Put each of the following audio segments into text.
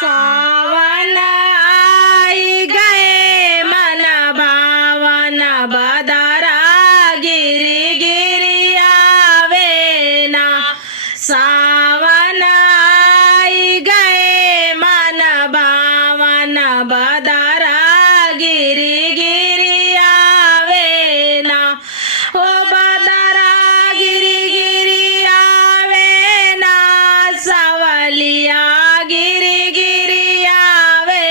सावन आई गए मन भावन बदरा गिरी गिरी आवे ना। सावन आई गए मन भावन बदरा गिरी गिरी आवे ना। ओ बदरा गिरी गिरी आवे ना। सवलिया गिरी गिरी आवे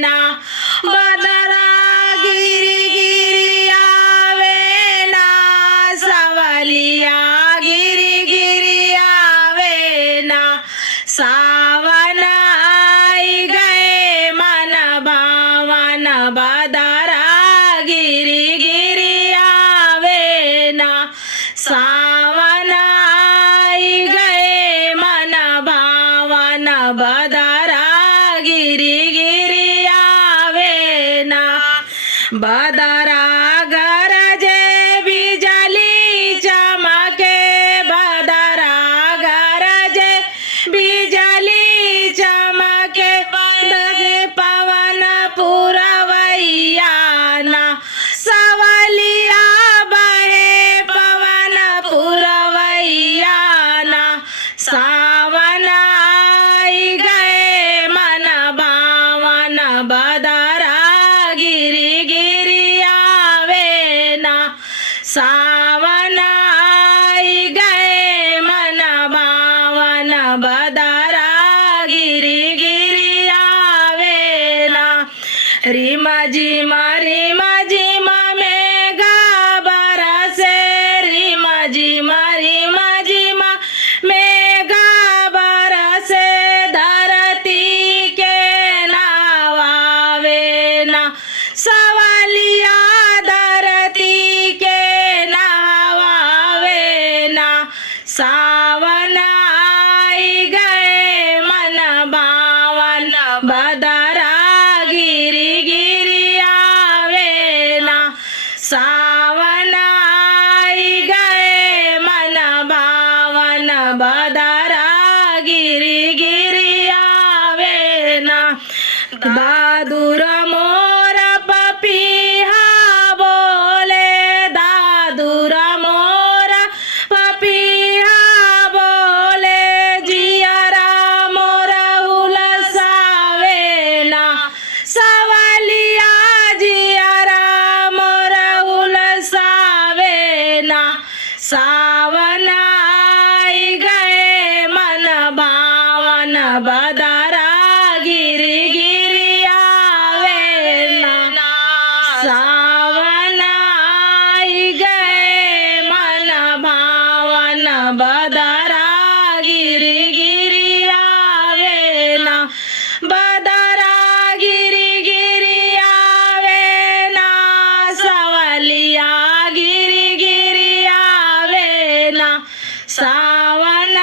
ना। बदरा गिरी गिरी आवे ना। सवलिया गिरी गिरी आवे ना। सावन आई गए मन भावन बदरा गिरी गिरी आवे ना। सावन आई गए मन भावन बदरा गिरी गिरी आवे ना। बदरा गरजे बिजली चमके। बदरा गरजे बिजली चमके। बजे पवन पुरवैया ना। सवलिया बहे पवन पुरवैया ना। सावन आई गए मन भावन बदरा गिरी गिरी आवे ना। सावन आई गए मन भावन बदरा गिरी गिरी आवे ना। रिम झिमा मेघा बरसे। रिम झिमा मेघा बरसे। धरती के नहवावे ना। सवलिया धरती के नहवावे ना। सावन आई गए मन भावन बदरा गिरी गिरी आवे ना। सावन आई गए मन भावन बदरा गिरी गिरी आवे ना। दादुर मोर पपीहा बोले। दादुर मोर पपीहा बोले। जियरा मोर उलसावे ना। सवलिया जियरा मोर उलसावे ना। सावन आई गए मन भावन बदरा गिरी गिरी आवे ना। सावन आई गए मन भावन बदरा गिरी गिरी आवे ना। बदरा गिरी गिरी आवे ना। सवलिया गिरी गिरी आवे ना। सावन